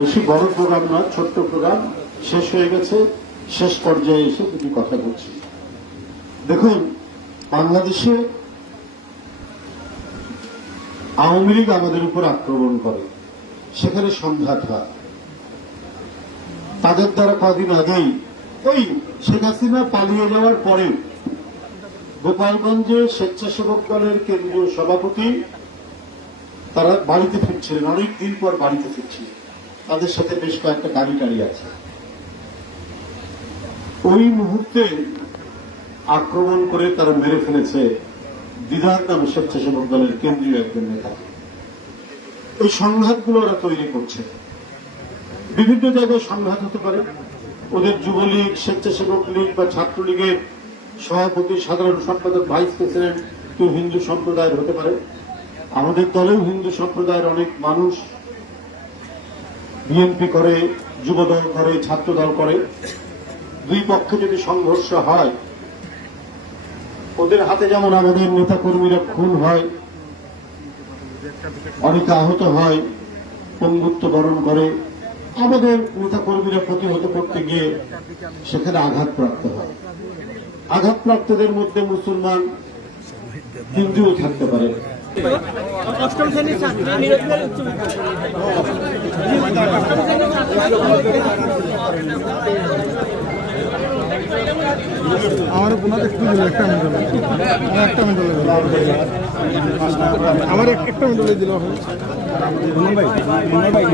বেশি বড় প্রোগ্রাম না, ছোট্ট প্রোগ্রাম শেষ হয়ে গেছে। শেষ পর্যায়ে এসে দুটি কথা বলছি। দেখুন, বাংলাদেশে আওয়ামী লীগ আমাদের উপর আক্রমণ করে, সেখানে সংঘাত হয়। তাদের দ্বারা কদিন আগেই ওই শেখ হাসিনা পালিয়ে যাওয়ার পরে গোপালগঞ্জে স্বেচ্ছাসেবক দলের কেন্দ্রীয় সভাপতি তারা বাড়িতে ফিরছিলেন, অনেকদিন পর বাড়িতে ফিরছিলেন। তাদের সাথে বেশ কয়েকটা গাড়ি টাড়ি আছে। ওই মুহূর্তে আক্রমণ করে তারা মেরে ফেলেছে দিদার নামে স্বেচ্ছাসেবক দলের কেন্দ্রীয় একজন নেতা। এই সংঘাতগুলো ওরা তৈরি করছে। বিভিন্ন জায়গায় সংঘাত হতে পারে। ওদের যুবলীগ, স্বেচ্ছাসেবক লীগ বা ছাত্রলীগের সভাপতি, সাধারণ সম্পাদক, ভাইস প্রেসিডেন্ট কেউ হিন্দু সম্প্রদায়ের হতে পারে। আমাদের দলেও হিন্দু সম্প্রদায়ের অনেক মানুষ বিএনপি করে, যুবদল করে, ছাত্রদল করে। দুই পক্ষে যদি সংঘর্ষ হয়, ওদের হাতে যেমন আমাদের নেতা কর্মীরা খুন হয়, অনেকে আহত হয়, পঙ্গুত্ব বরণ করে, আমাদের নেতা কর্মীরা প্রতিহত করতে গিয়ে সেখানে আঘাতপ্রাপ্ত হয়। আঘাতপ্রাপ্তদের মধ্যে মুসলমান, হিন্দুও থাকতে পারে। অষ্টম শ্রেণীর ছাত্রী আমার বোনার একটু দিল, একটা মিনিট আমার একটা মিনিট দিল। ভাই